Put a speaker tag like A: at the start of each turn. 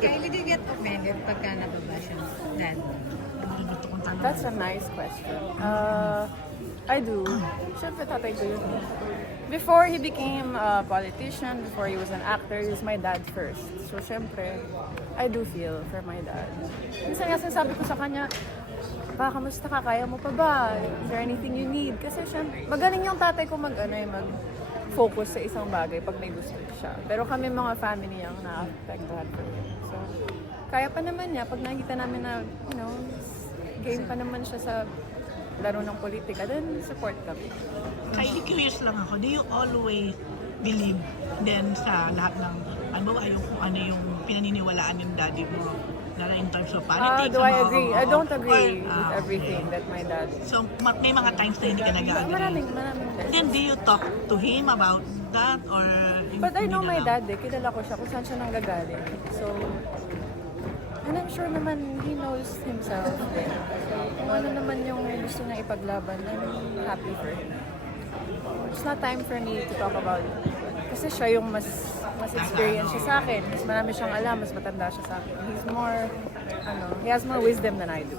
A: Kylie, do you get offended pagka nababash yung dad?
B: Gusto kong tanong.
C: That's a nice question. Uh, I do. Siyempre, tatay ko yun. Before he became a politician, before he was an actor, he was my dad first. So, syempre, I do feel for my dad. Minsan nga sinasabi ko sa kanya, pa, kamusta ka? Kaya mo pa ba? Is there anything you need? Kasi syempre, magaling yung tatay ko mag, ano, eh, mag focus sa isang bagay pag may gusto siya. Pero kami mga family ang na-affected for him. So, kaya pa naman niya, pag nakita namin na, you know, game pa naman siya sa laro ng politika, then support kami.
B: Kylie, curious lang ako. Do you always believe then sa lahat ng, ba, yung kung ano yung pinaniniwalaan ng daddy mo? Lalo in terms of
C: Ah,
B: politics.
C: do
B: o
C: I agree? I don't agree
B: Or-
C: with
B: ah,
C: everything
B: okay.
C: that my dad...
B: So, ma- may mga times na hindi ka nag-agree.
C: Maraming, maraming
B: Then, do you talk to him about that or
C: But I know my
B: lang?
C: dad eh. Kilala ko siya kung saan siya nanggagaling. So, and I'm sure naman he knows himself din. Kung ano naman yung gusto niya ipaglaban, I'm happy for him. It's not time for me to talk about it. Kasi siya yung mas mas experience siya sa akin. Mas marami siyang alam, mas matanda siya sa akin. He's more, ano, he has more wisdom than I do.